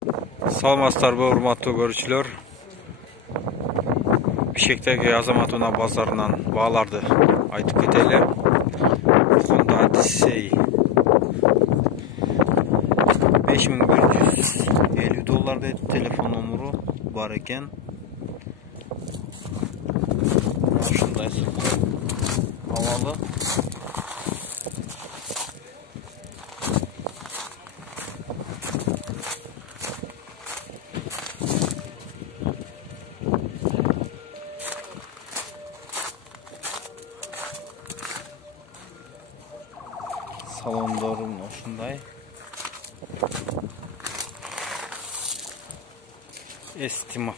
Саламатсыздарбы, урматтуу көрүүчүлөр. Бишкектеги Азамат унаа базарынан бааларды айтып кетели. Honda Odyssey $5150 дейт, телефон номуру бар экен. Ушундай алалы. Salonlarım ушундай. Estima.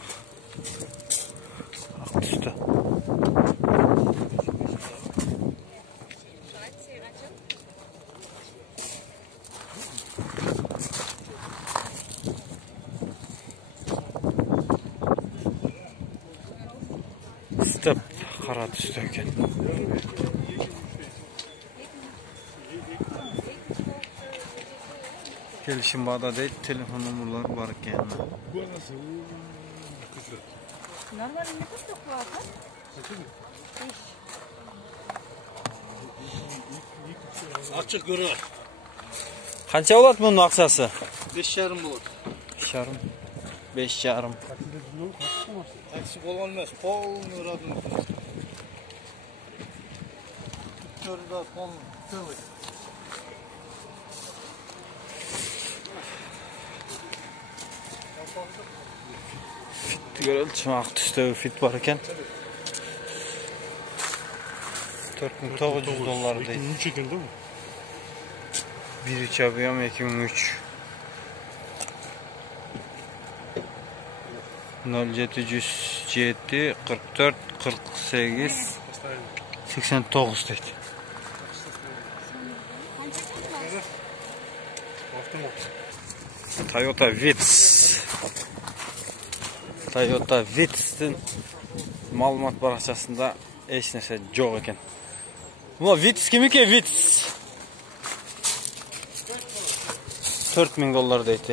Ак түстө. Step кара түстө экен. Келишим бада дейт, телефон номерлары бар экен. Açık görü. Канча болот мунун акчасы? 5,5 болот. 5,5. 5,5. Такси болгон эмес, полный родной. Төрдө полный. Fit görөлчү, ак түстөгү fit бар экен. $4,900 дейт. 3 экен да бу. 1.3 объем 2003. 0707 44 48 89 дейт. Toyota Vitz'in malumat barакчасында эч нерсе жок экен. Мына Vitz кимике? Vitz $4,000 дейт.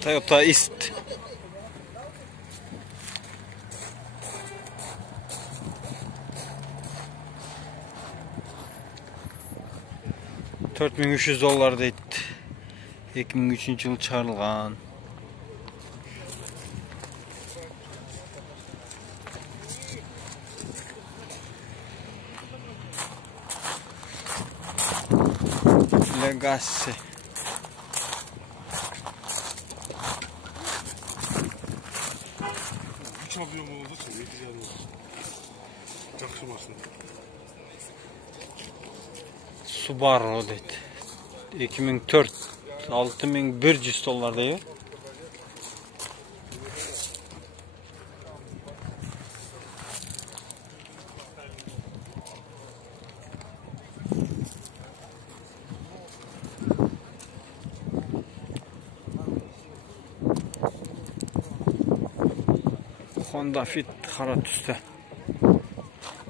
Toyota Ist $4,300 deyt. 2003 yıl çıkarılgan. Legacy. Üç abiyom oldu için güzel oldu. Жақсы машина. Subaru deyt. 2004 $6,100 deyip. Honda Fit kara түсті.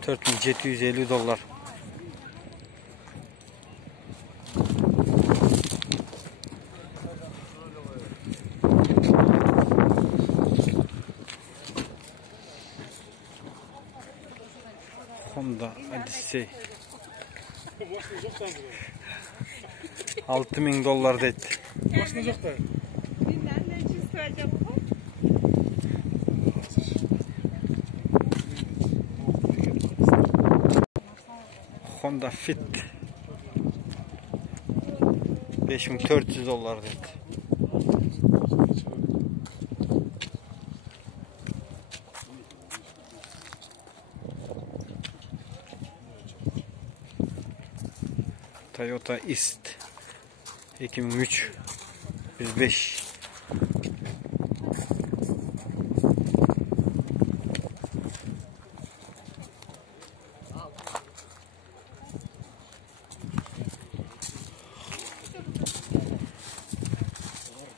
$4,750. Honda Odyssey $6,000 deyt. Başına жоқ та. Honda Fit $5,400 deyt. Toyota Ist 2003 105.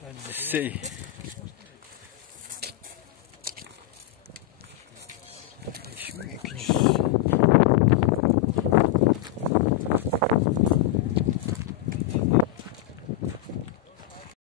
Odyssey